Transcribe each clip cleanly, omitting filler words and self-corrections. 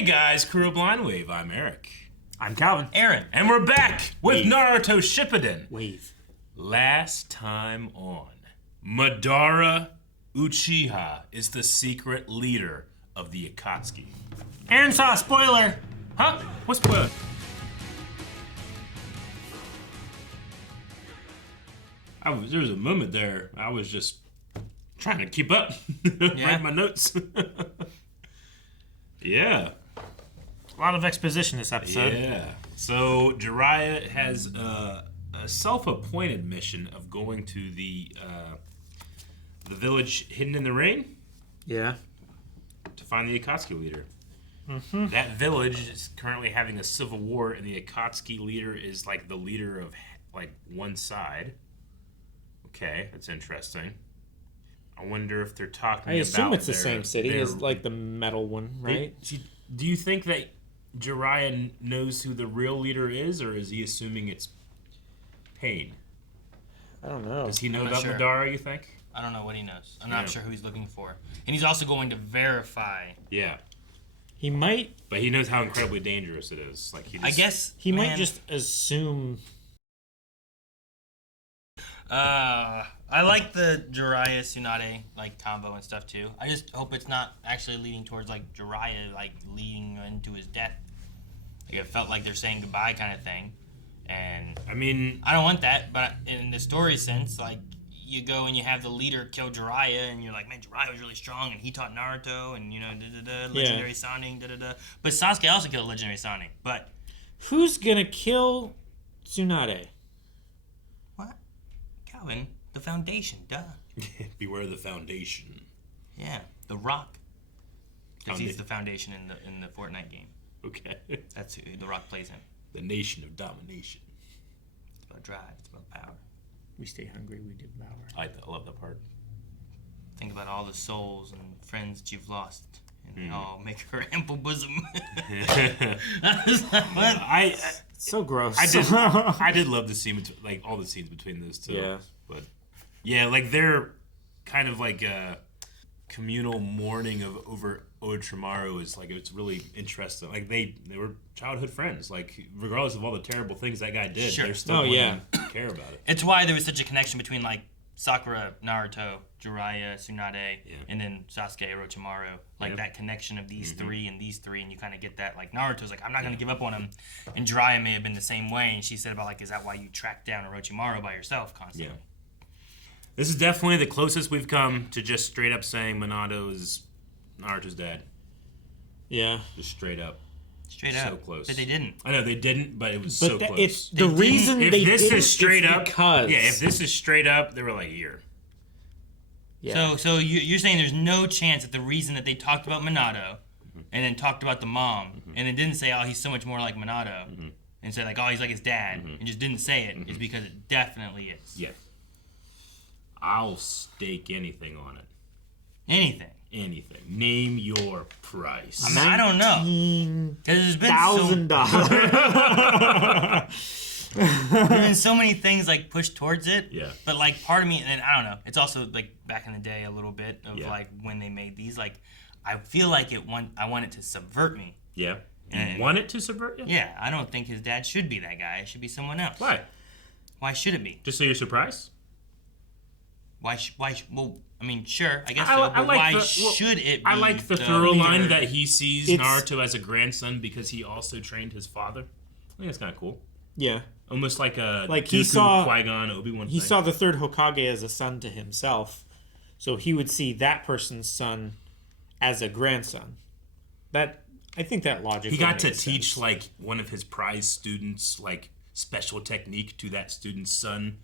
Hey guys, crew of Blind Wave, I'm Eric. I'm Calvin. Aaron. And we're back with Wave. Naruto Shippuden. Wave. Last time on, Madara Uchiha is the secret leader of the Akatsuki. Aaron saw a spoiler. Huh? What spoiler? There was a moment there, I was just trying to keep up. Write my notes. Yeah. A lot of exposition this episode. Yeah. So Jiraiya has a self-appointed mission of going to the village hidden in the rain Yeah. to find the Akatsuki leader. Mm-hmm. That village is currently having a civil war, and the Akatsuki leader is like the leader of like one side. Okay, that's interesting. I wonder if they're talking about. I assume it's the same city as like the metal one, right? Do you think that Jiraiya knows who the real leader is, or is he assuming it's Pain? I don't know. Does he know I'm not about sure. Madara, you think? I don't know what he knows. I'm not sure who he's looking for. And he's also going to verify. Yeah. He might. But he knows how incredibly dangerous it is. Like I guess he might just assume. I like the Jiraiya Tsunade like combo and stuff too. I just hope it's not actually leading towards like Jiraiya like leading into his death. Like it felt like they're saying goodbye kind of thing, and I mean, I don't want that. But in the story sense, like you go and you have the leader kill Jiraiya, and you're like, man, Jiraiya was really strong, and he taught Naruto, and you know, legendary sounding, But Sasuke also killed legendary sounding. But Who's gonna kill Tsunade? what? Calvin, the Foundation, duh. beware the Foundation. Yeah, the Rock. Because he's Founda- the Foundation in the Fortnite game. Okay. That's who the Rock plays him. The nation of domination. It's about drive. It's about power. We stay hungry, we devour. I love that part. Think about all the souls and friends that you've lost, and they all make her ample bosom. I was like, what? So gross. I did love the scene like all the scenes between those two. Yeah. But yeah, like they're kind of like a communal mourning over Orochimaru is like it's really interesting. Like they were childhood friends. Like regardless of all the terrible things that guy did, Sure. they're still going to care about it. It's why there was such a connection between like Sakura, Naruto, Jiraiya, Tsunade, and then Sasuke, Orochimaru. Like that connection of these three and these three, and you kind of get that. Like Naruto's like, I'm not gonna give up on him, and Jiraiya may have been the same way. And she said about like, is that why you tracked down Orochimaru by yourself constantly? Yeah. This is definitely the closest we've come to just straight up saying Minato is Naruto's dad. Yeah. Just straight up. Straight So up. close. But they didn't. I know they didn't, but it was so close. It's the reason if they this didn't is straight is up, because if this is straight up, they were like here. Yeah. So you're saying there's no chance that the reason that they talked about Minato, and then talked about the mom, and then didn't say, oh, he's so much more like Minato, and said like, oh, he's like his dad, and just didn't say it, is because it definitely is. Yeah. I'll stake anything on it. Anything. Anything. Name your price. I mean, I don't know. Because there's been $1,000. there's been so many things like pushed towards it. Yeah. But like part of me, and I don't know. It's also like back in the day a little bit of Yeah. like when they made these. Like I feel like I want it to subvert me. Yeah. You And- want it to subvert you? Yeah, I don't think his dad should be that guy. It should be someone else. Why? Why should it be? Just so you're surprised? Well, I mean, sure, I guess I- so. I But like why the- well, should it be? I like the though? thorough line that he sees It's- Naruto as a grandson because he also trained his father. I think that's kind of cool. Yeah. Almost like a Like, he Dooku, saw- Qui-Gon, Obi-Wan He thing. saw the third Hokage as a son to himself, so he would see that person's son as a grandson. I think that logic. He got to teach like one of his prize students like special technique to that student's son,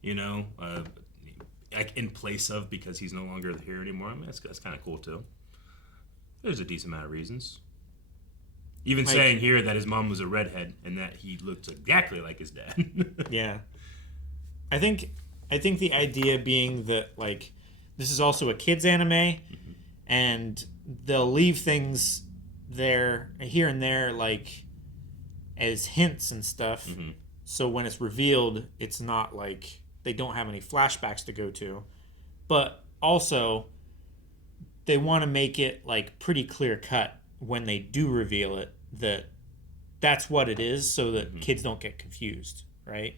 you know, like in place of because he's no longer here anymore. I mean, that's kind of cool too. There's a decent amount of reasons. Even Like- saying here that his mom was a redhead and that he looked exactly like his dad. Yeah. I think the idea being that like this is also a kids anime, and they'll leave things there here and there like as hints and stuff. So when it's revealed, it's not like they don't have any flashbacks to go to, but also they want to make it like pretty clear cut when they do reveal it, that's what it is, so that kids don't get confused, right?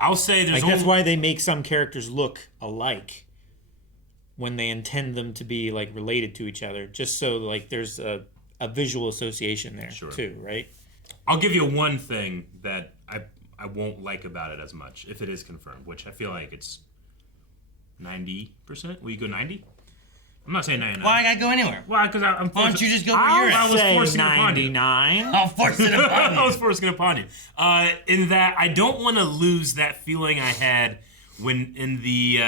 I'll say there's that's why they make some characters look alike when they intend them to be like related to each other, just so like there's a visual association there too, right? I'll give you one thing that I won't like about it as much if it is confirmed, which I feel like it's 90%. Will you go 90? I'm not saying 99. Why I gotta go anywhere? Why? Because I'm. Why don't you just go where you're at? I was forcing 99. I'll force it upon you. I was forcing it upon you. In that I don't want to lose that feeling I had when in the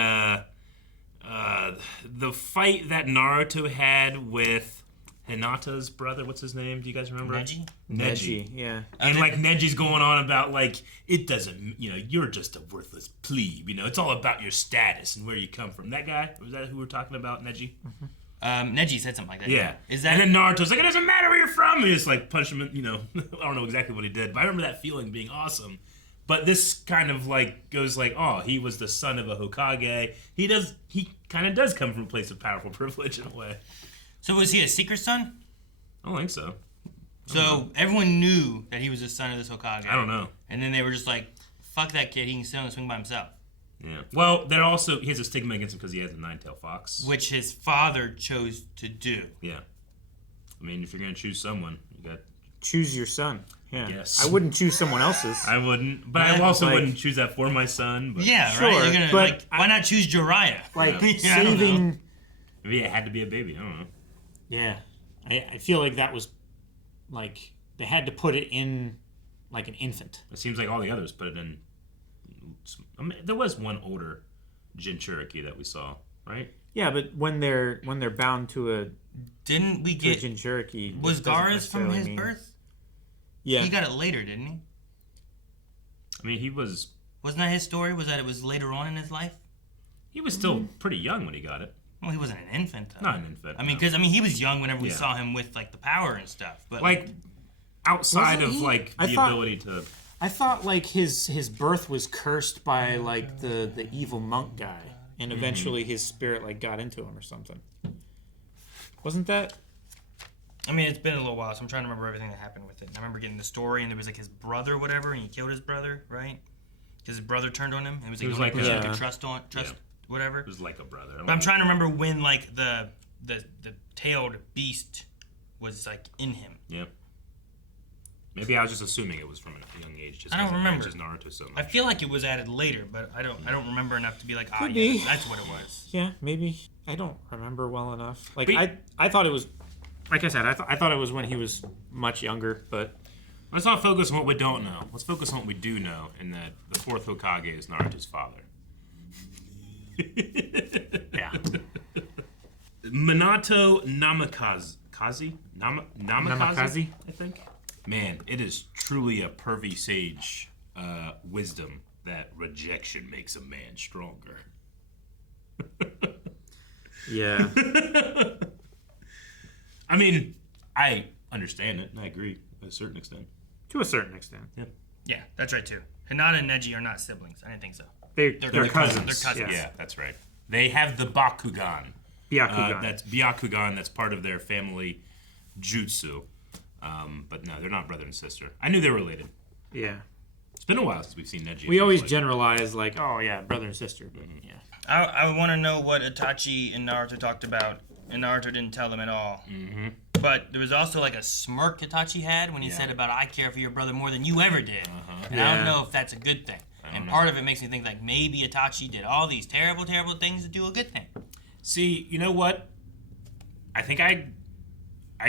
fight that Naruto had with Hinata's brother. What's his name? Do you guys remember? Neji, yeah. And like Neji's going on about like it doesn't, you're just a worthless plebe. It's all about your status and where you come from. That guy, was that who we're talking about? Neji. Neji said something like that. Yeah. Is that? And then Naruto's like, it doesn't matter where you're from. And just like punch him. I don't know exactly what he did, but I remember that feeling being awesome. But this kind of like goes like, oh, he was the son of a Hokage. He kind of does come from a place of powerful privilege in a way. So was he a secret son? I don't think so. So everyone knew that he was the son of this Hokage. I don't know. And then they were just like, fuck that kid, he can sit on the swing by himself. Yeah. Well, he has a stigma against him because he has a nine-tailed fox. Which his father chose to do. Yeah. I mean, if you're going to choose someone, you got... Choose your son. Yeah. Yes. I wouldn't choose someone else's. I wouldn't. But I also wouldn't choose that for my son. But yeah, sure, right? You're gonna, why not choose Jiraiya? Like, saving... Maybe it had to be a baby. I don't know. Yeah. I feel like that was, like, they had to put it in, like, an infant. It seems like all the others put it in... I mean, there was one older Jinchuriki that we saw, right? Yeah, but when they're bound to a... Didn't we get... Jinchuriki... Was Gaara's from his birth? Yeah. He got it later, didn't he? I mean, he was... Wasn't that his story? Was that it was later on in his life? He was still pretty young when he got it. Well, he wasn't an infant, though. Not an infant. I mean, because he was young whenever we saw him with like the power and stuff. But like outside of like the ability to. I thought like his birth was cursed by like the evil monk guy, and eventually his spirit like got into him or something. Wasn't that? I mean, it's been a little while, so I'm trying to remember everything that happened with it. And I remember getting the story, and there was like his brother, whatever, and he killed his brother, right? Because his brother turned on him. And it was like the only person he could trust. Whatever. It was like a brother. But I'm trying to remember when like the tailed beast was like in him. Yeah. Maybe I was just assuming it was from a young age. Just I don't remember. It Naruto so much. I feel like it was added later, but I don't remember enough to be like, that's what it was. Yeah, maybe. I don't remember well enough. Like I thought it was, like I said, I thought it was when he was much younger, but. Let's not focus on what we don't know. Let's focus on what we do know, and that the fourth Hokage is Naruto's father. Yeah. Minato Namikaze? Namikaze? I think. Man, it is truly a pervy sage wisdom that rejection makes a man stronger. Yeah. I mean, I understand it, and I agree to a certain extent. To a certain extent. Yeah. Yeah, that's right, too. Hinata and Neji are not siblings. I didn't think so. They're cousins. cousins. They're cousins. Yeah, that's right. They have the Bakugan. Byakugan. That's Byakugan. That's part of their family jutsu. But no, they're not brother and sister. I knew they were related. Yeah. It's been a while since we've seen Neji. We always generalize like, oh yeah, brother and sister. But yeah. I want to know what Itachi and Naruto talked about, and Naruto didn't tell them at all. Mm-hmm. But there was also like a smirk Itachi had when he said about, I care for your brother more than you ever did. And I don't know if that's a good thing. And part of it makes me think like maybe Itachi did all these terrible, terrible things to do a good thing. See, you know what? I think I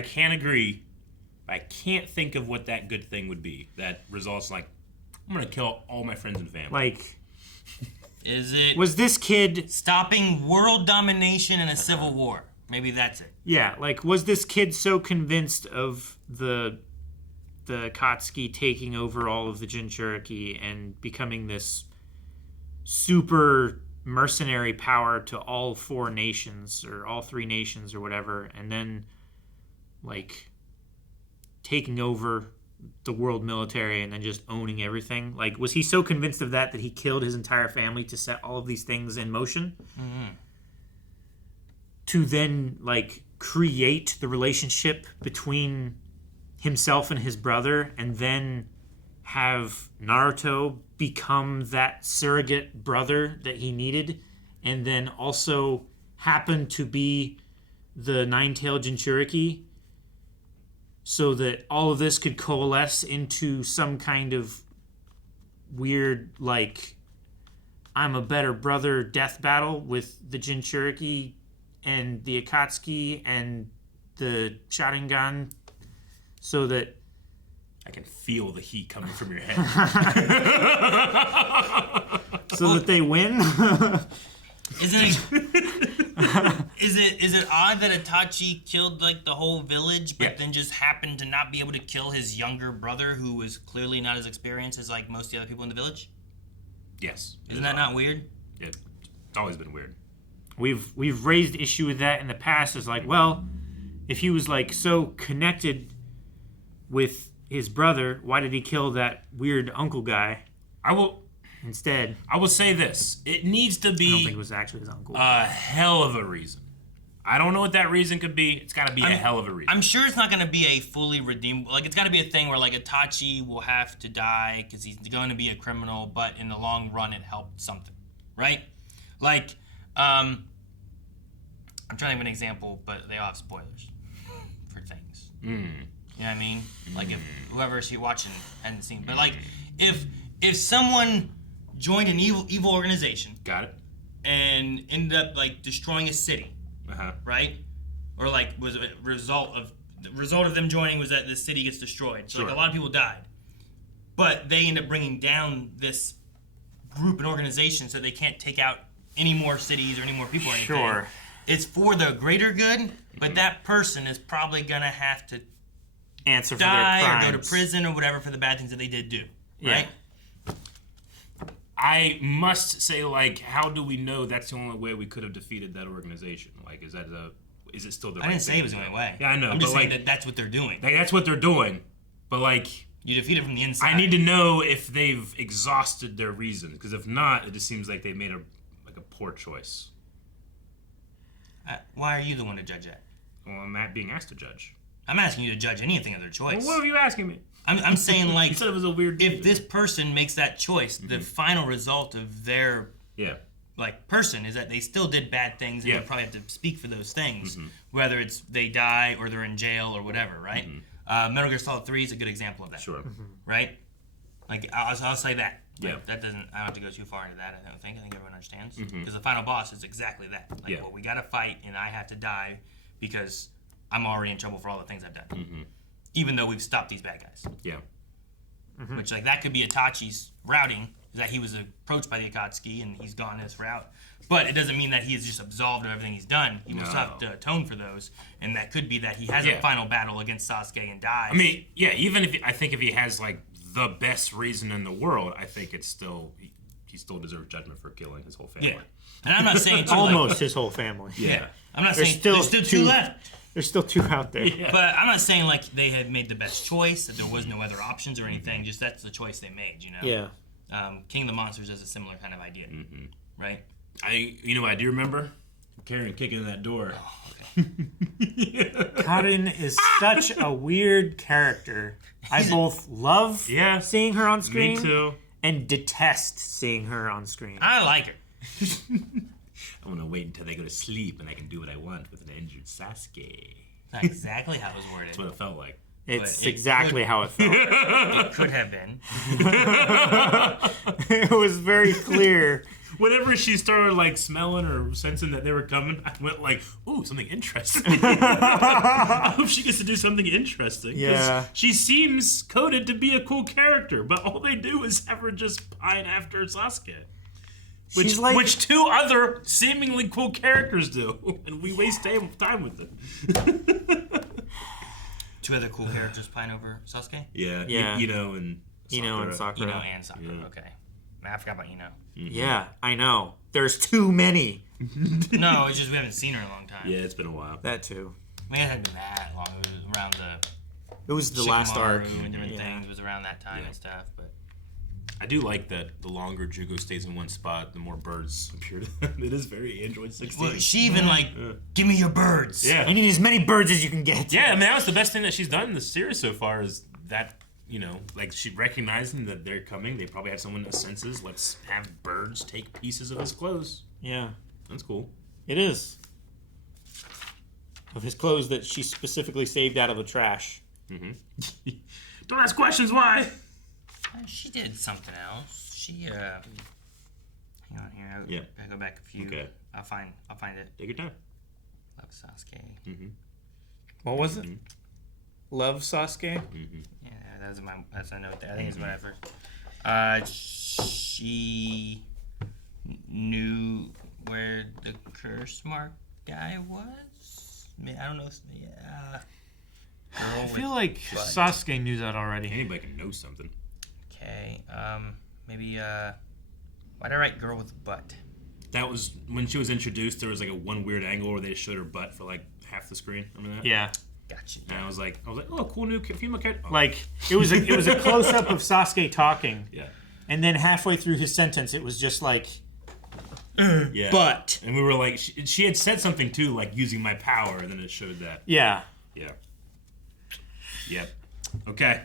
can't agree. I can't think of what that good thing would be that results like, I'm going to kill all my friends and family. Like, is it... Was this kid... Stopping world domination in a civil war. Maybe that's it. Yeah, like, was this kid so convinced of the Katsuki taking over all of the Jinchuriki and becoming this super mercenary power to all four nations or all three nations or whatever, and then like taking over the world military and then just owning everything? Like, was he so convinced of that he killed his entire family to set all of these things in motion? Mm-hmm. To then like create the relationship between himself and his brother, and then have Naruto become that surrogate brother that he needed, and then also happen to be the nine-tailed Jinchuriki, so that all of this could coalesce into some kind of weird, like, I'm a better brother death battle with the Jinchuriki and the Akatsuki and the Sharingan, so that I can feel the heat coming from your head. so that they win. Is it odd that Itachi killed like the whole village, but then just happened to not be able to kill his younger brother, who was clearly not as experienced as like most of the other people in the village? Yes. Isn't that not weird? Yeah, it's always been weird. We've raised issue with that in the past. It's like, well, if he was like so connected with his brother, why did he kill that weird uncle guy I will say this. It needs to be I don't think it was actually his uncle. a hell of a reason. I don't know what that reason could be. It's got to be a hell of a reason. I'm sure it's not going to be a fully redeemable... Like, it's got to be a thing where, like, Itachi will have to die because he's going to be a criminal, but in the long run, it helped something. Right? Like, I'm trying to give an example, but they all have spoilers for things. You know what I mean? Like, if whoever's watching hadn't seen... But, like, if someone joined an evil organization... Got it. And ended up, like, destroying a city... Right? Or like was a result of them joining was that the city gets destroyed. So like a lot of people died. But they end up bringing down this group and organization so they can't take out any more cities or any more people or anything. Sure. It's for the greater good, but that person is probably going to have to answer for their die crimes. or go to prison or whatever for the bad things that they did do. Right? I must say, like, how do we know that's the only way we could have defeated that organization? Like, is it still the right I didn't say thing it was the only way. Yeah, I know. I'm just but saying like, that that's what they're doing. that's what they're doing. But, like... You defeat it from the inside. I need to know if they've exhausted their reasons. Because if not, it just seems like they made a poor choice. Why are you the one to judge that? Well, I'm not being asked to judge. I'm asking you to judge anything of their choice. Well, what are you asking me? I'm saying, like, You said it was a weird... if this person makes that choice, the final result of their like person is that they still did bad things, and they probably have to speak for those things, whether it's they die or they're in jail or whatever, right? Metal Gear Solid 3 is a good example of that. Sure. Right? Like, I'll say that. Like, Yeah. that doesn't... I don't have to go too far into that, I don't think. I think everyone understands. Because the final boss is exactly that. Like, well, we gotta fight, and I have to die because I'm already in trouble for all the things I've done. Even though we've stopped these bad guys. Yeah. Which, like, that could be Itachi's routing, is that he was approached by the Akatsuki and he's gone this route. But it doesn't mean that he is just absolved of everything he's done. He will still have to atone for those. And that could be that he has a final battle against Sasuke and dies. I mean, even if... I think if he has, like, the best reason in the world, I think it's still... He still deserves judgment for killing his whole family. Yeah. And I'm not saying... Almost his whole family. Yeah. I'm not saying... still There's still two left. There's still two out there. Yeah. But I'm not saying, like, they had made the best choice, that there was no other options or anything. Just that's the choice they made, you know? Yeah. King of the Monsters is a similar kind of idea. Right? You know what I do remember? Karen kicking in that door. Karin is such a weird character. I both love seeing her on screen Me too. and detest seeing her on screen. I like her. I want to wait until they go to sleep and I can do what I want with an injured Sasuke. Not exactly how it was worded. That's what it felt like. It's But it exactly how it felt. It could have been. It was very clear. Whenever she started, like, smelling or sensing that they were coming, I went like, ooh, something interesting. I hope she gets to do something interesting. 'Cause Yeah. she seems coded to be a cool character, but all they do is have her just pine after Sasuke. Which two other seemingly cool characters do, and we waste time with them. Two other cool characters pine over Sasuke? Yeah. Ino and Sakura. Ino and Sakura, okay. I forgot about Ino. Yeah, I know. There's too many. No, it's just we haven't seen her in a long time. Yeah, it's been a while. That too. I mean, it hadn't been that long. It was around It was the last arc. and different things. It was around that time and stuff. But I do like that the longer Jugo stays in one spot, the more birds appear to him. It is very Android 16. Well, she even give me your birds. Yeah. I need as many birds as you can get. Yeah, I mean, that was the best thing that she's done in the series so far is that, you know, like she recognizing that they're coming. They probably have someone that senses, let's have birds take pieces of his clothes. Yeah. That's cool. It is. Of his clothes that she specifically saved out of the trash. Mm-hmm. Don't ask questions, why? She did something else. She hang on here. I go back a few. Okay. I'll find it. Take your time. Love Sasuke. Mm-hmm. What was it? Love Sasuke? Mm-hmm. Yeah, that's a note there. I think it's whatever. She knew where the curse mark guy was. I mean, I don't know. Yeah. I feel like Sasuke knew that already. Anybody can know something. Okay. Maybe. Why'd I write girl with butt? That was when she was introduced. There was like a one weird angle where they showed her butt for like half the screen. Remember that? Yeah. Gotcha. And I was like, oh, cool new female character. Oh. Like it was a close up of Sasuke talking. Yeah. And then halfway through his sentence, it was just like, yeah. But. And we were like, she had said something too, like using my power, and then it showed that. Yeah. Yeah. Yep. Okay.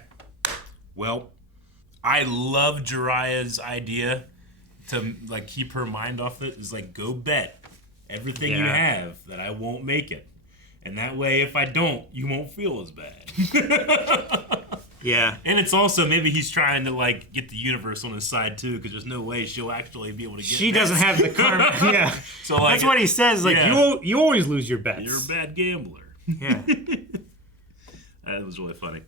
Well, I love Jiraiya's idea to like keep her mind off it. Is like, go bet everything you have that I won't make it. And that way, if I don't, you won't feel as bad. Yeah. And it's also, maybe he's trying to, like, get the universe on his side, too, because there's no way she'll actually be able to get She bets. doesn't have the karma. Yeah. So, like, that's what he says. Like, you always lose your bets. You're a bad gambler. Yeah. That was really funny.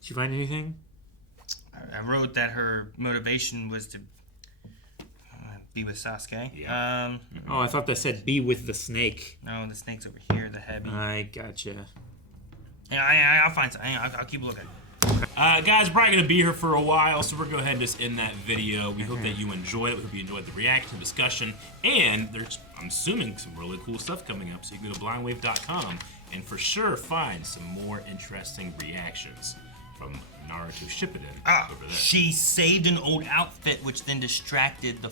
Did you find anything? I wrote that her motivation was to be with Sasuke. Yeah. Oh, I thought that said be with the snake. No, the snake's over here, the heavy. I gotcha. Yeah, I'll find something. I'll keep looking. Guys, we're probably going to be here for a while, so we're going to go ahead and just end that video. We hope that you enjoyed it. We hope you enjoyed the reaction, discussion, and there's, I'm assuming, some really cool stuff coming up, so you can go to blindwave.com and for sure find some more interesting reactions from Naruto Shippuden over there. She saved an old outfit, which then distracted the